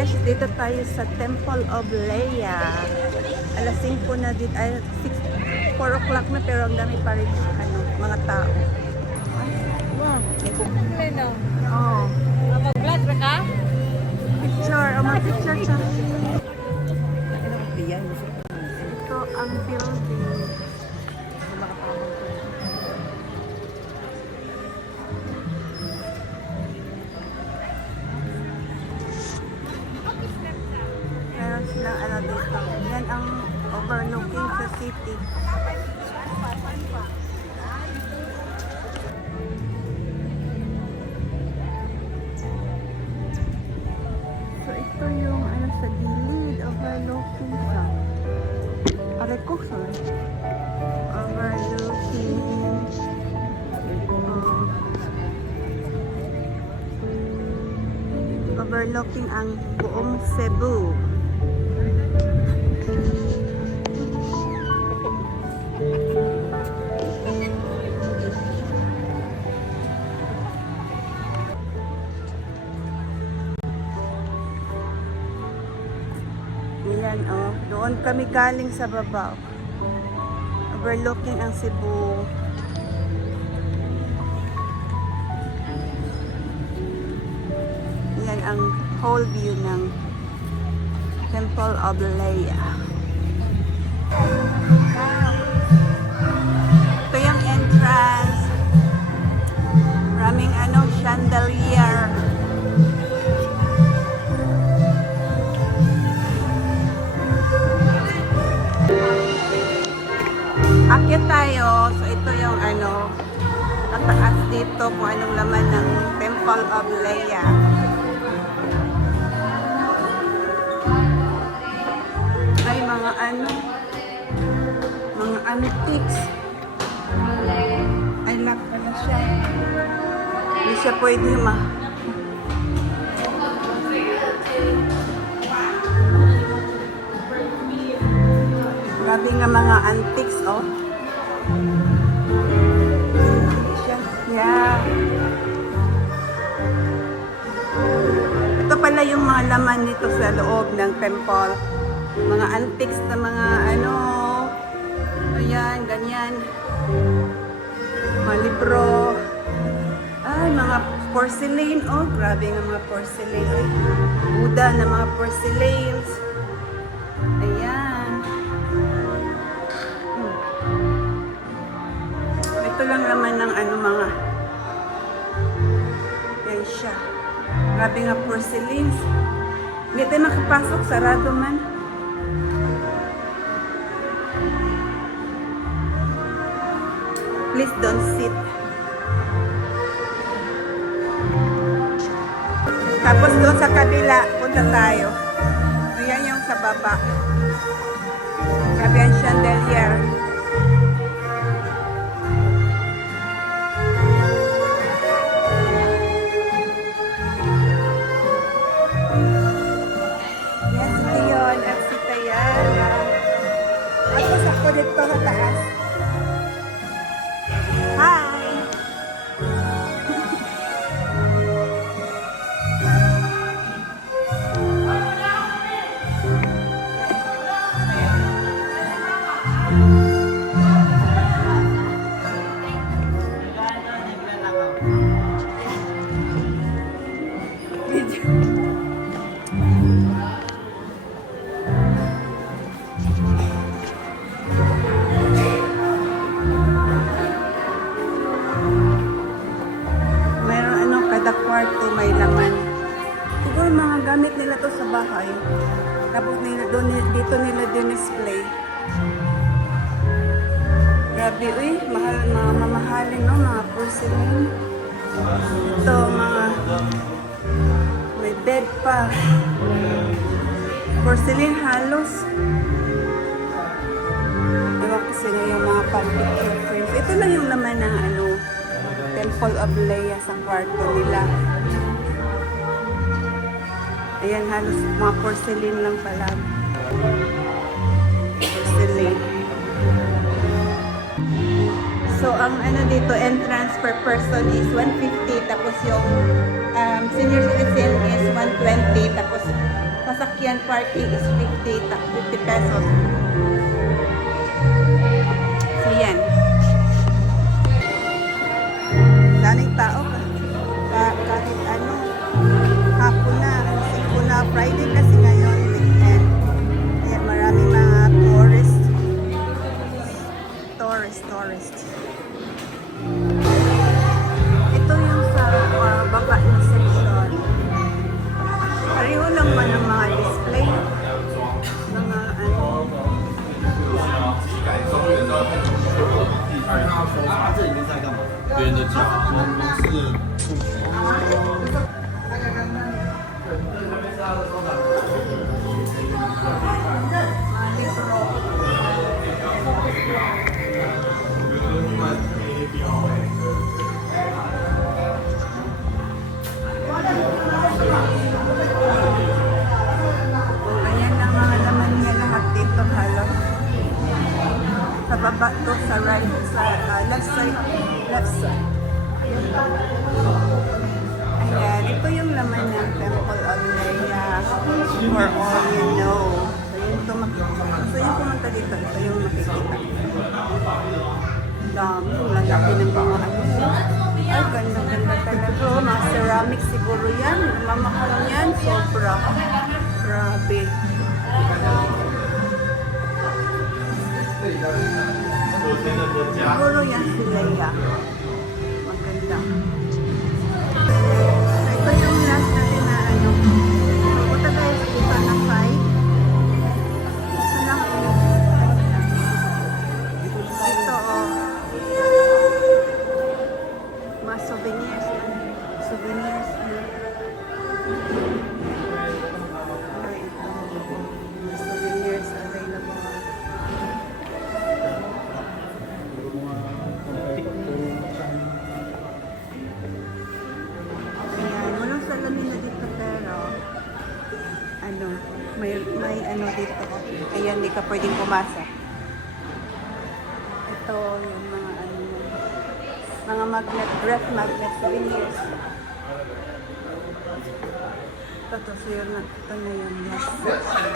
besh, dito tayo sa Temple of Leia. Alas 5 na dito, ay 4 o'clock na pero ang dami pa rin mga tao. Wow. Leno. Oh, Mag-vlog ba ka? picture, mag-picture siya. Ito ang building. Meron silang ano dito. Yan ang overlooking sa city. So ito yung ano sa gilid, overlooking sa aray ko, sorry. Overlooking overlooking ang buong Cebu. Ayan, oh. Doon kami galing sa baba. Overlooking ang Cebu. Ayan ang whole view ng Temple of Leia. Ito yung entrance. Maraming chandelier. Akyat tayo. So ito yung tataas dito kung anong laman ng Temple of Leia. Ay mga mga antiques. Ay lock pala siya. Hindi siya pwede Grabe nga mga antiques, oh. Yeah. Ito pala yung mga laman nito sa loob ng temple. Mga antiques na mga ayan, ganyan. Mga libro. Ay, mga porcelain. Oh, grabe nga mga porcelain. Ay, Buddha na mga porcelains. Ayan. Ito lang naman ng mga yan siya. Grabe nga porcelains. Hindi tayo makapasok, sarado man. Please don't sit. Tapos doon sa kabila, punta tayo. Ayan yung sa baba. Grabe ang chandelier. Yes, ito yun. At si Tayana. Ako sa kulit ko sa taas. Hi! Kada kwarto may laman. Siguro mga gamit nila to sa bahay. Tapos dito nila din-display. Grabe, uy. Mamahalin, no? Mga porcelain. Ito, may bed pa. Porcelain halos. Ewan kasi na yung mga picture frames. Ito lang yung laman ng Temple of Leia sa kwarto nila. Ayan, halos mga porcelain lang pala. Porcelain. So, ang dito, entrance per person is 150. Tapos yung senior citizen is 120. Tapos sasakyan parking is 50 pesos. So yan. Daming tao kahit ano, hapon na, singko na, Friday kasi ngayon, weekend. Kaya maraming mga tourist. Ito yung sa baba na section. Pareho lang man ang mga display. Mga ano. 这里面在干嘛？别人的脚，我们是。 Ayan na mga laman niya lahat dito halos. Sa baba to, sa right, sa left side. Ayan, ito yung laman ng Temple of Leia for all you know. So yung pumunta dito, ito yung makikita. Dami, lalaki ng mga ano. Ay, ganda-ganda talaga. Mga ceramic siguro yan. Mamahal yan. Sobra. Grabe. Siguro yan si Leia. Maganda. Ito yung last natin na ano. Pupunta tayo sa iba na 5. Ito lang. Ito mga souvenirs. Souvenirs. Souvenirs available. Ayan, walang salamin na dito pero ano, may ano dito. Ayan, hindi ka pwedeng pumasok. Ito yung mga ano, mga magnet, ref magnet souvenirs. Ito, so yun na, ito na yung last section.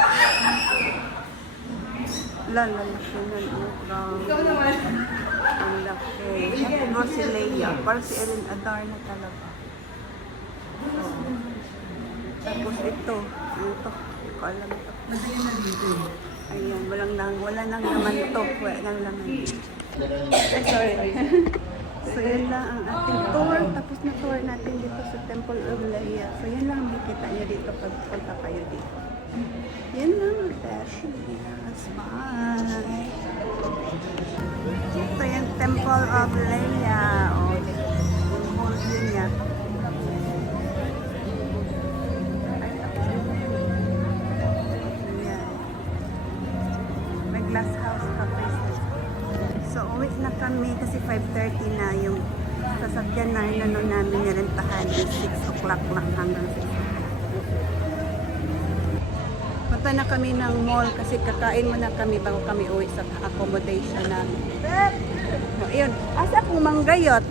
Lalaki na, ikaw naman. Ang laki. Ito si Leia. Parang si Ellen Adar na talaga. Tapos ito. Ano to? Hindi ko alam ito. Ayan, wala nang laman ito. Wala nang laman. Ay, sorry. So yun lang ang ating tour. Tapos na tour natin dito sa Temple of Leia. So yun lang ang makikita nyo dito pag punta kayo dito. Yan lang ang fashion. Yes, bye. Ito yung Temple of Leia. O, yung whole view niya. Ayan. May glass house pa place. So, uwi na kami kasi 5:30 na yung sasakyan na inano namin nirentahan is 6 o'clock lang hanggang 6 o'clock. Punta na kami ng mall kasi kakain muna kami bago kami uwi sa accommodation namin. So, ayun. Asa kong manggayot?